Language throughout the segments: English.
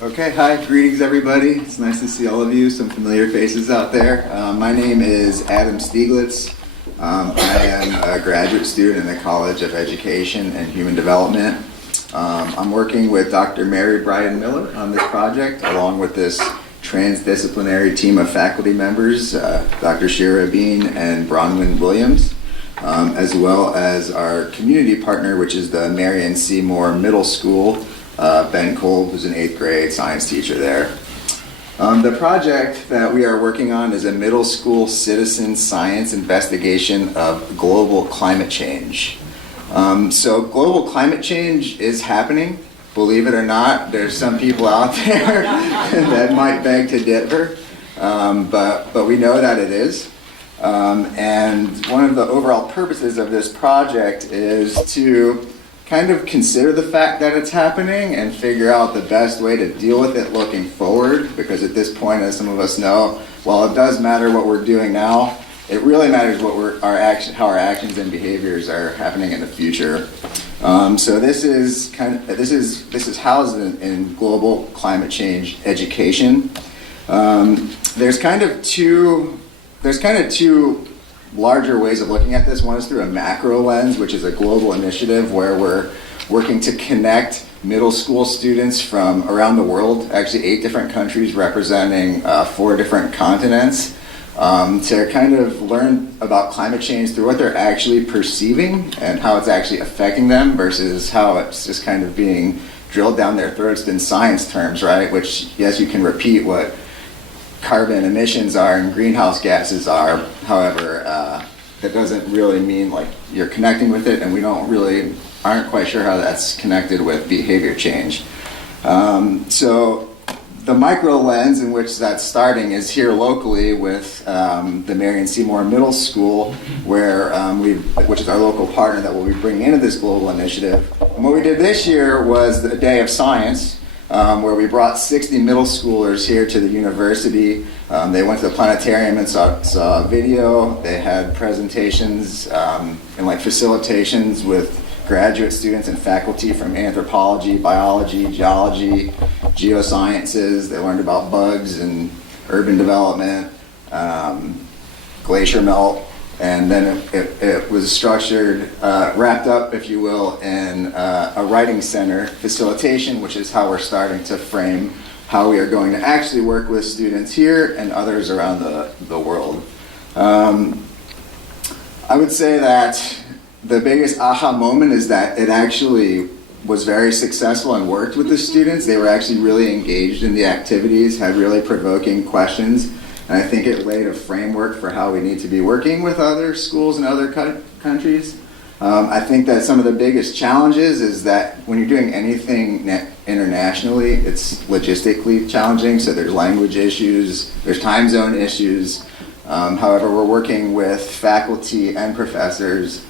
Okay, hi, greetings everybody. It's nice to see all of you, some familiar faces out there. My name is Adam Stieglitz. I am a graduate student in the College of Education and Human Development. I'm working with Dr. Mary Brydon-Miller on this project, along with this transdisciplinary team of faculty members, Dr. Shira Bean and Bronwyn Williams, as well as our community partner, which is the Marion Seymour Middle School. Ben Kolb, who's an 8th grade science teacher there. The project that we are working on is a middle school citizen science investigation of global climate change. So global climate change is happening. Believe it or not, there's some people out there that might beg to differ, but we know that it is. And one of the overall purposes of this project is to kind of consider the fact that it's happening and figure out the best way to deal with it looking forward, because at this point, as some of us know, while it does matter what we're doing now, it really matters what how our actions and behaviors are happening in the future. So this is housed in global climate change education. There's kind of two larger ways of looking at this. One is through a macro lens, which is a global initiative where we're working to connect middle school students from around the world, actually 8 different countries representing 4 different continents, to kind of learn about climate change through what they're actually perceiving and how it's actually affecting them versus how it's just kind of being drilled down their throats in science terms, right? Which, yes, you can repeat what carbon emissions are and greenhouse gases are. However, that doesn't really mean like you're connecting with it, and we aren't quite sure how that's connected with behavior change. So the micro lens in which that's starting is here locally with the Marion Seymour Middle School, where which is our local partner that we'll be bringing into this global initiative. And what we did this year was the Day of Science, where we brought 60 middle schoolers here to the university. They went to the planetarium and saw video. They had presentations and facilitations with graduate students and faculty from anthropology, biology, geology, geosciences. They learned about bugs and urban development, glacier melt. And then it was structured, wrapped up, if you will, in a writing center facilitation, which is how we're starting to frame how we are going to actually work with students here and others around the world. I would say that the biggest aha moment is that it actually was very successful and worked with the students. They were actually really engaged in the activities, had really provoking questions. And I think it laid a framework for how we need to be working with other schools and other countries. I think that some of the biggest challenges is that when you're doing anything internationally, it's logistically challenging. So there's language issues, there's time zone issues. However, we're working with faculty and professors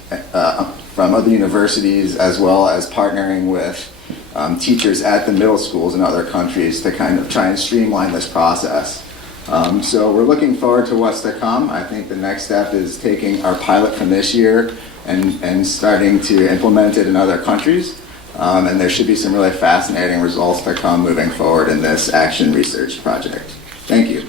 from other universities, as well as partnering with teachers at the middle schools in other countries to kind of try and streamline this process. So we're looking forward to what's to come. I think the next step is taking our pilot from this year and starting to implement it in other countries. And there should be some really fascinating results to come moving forward in this action research project. Thank you.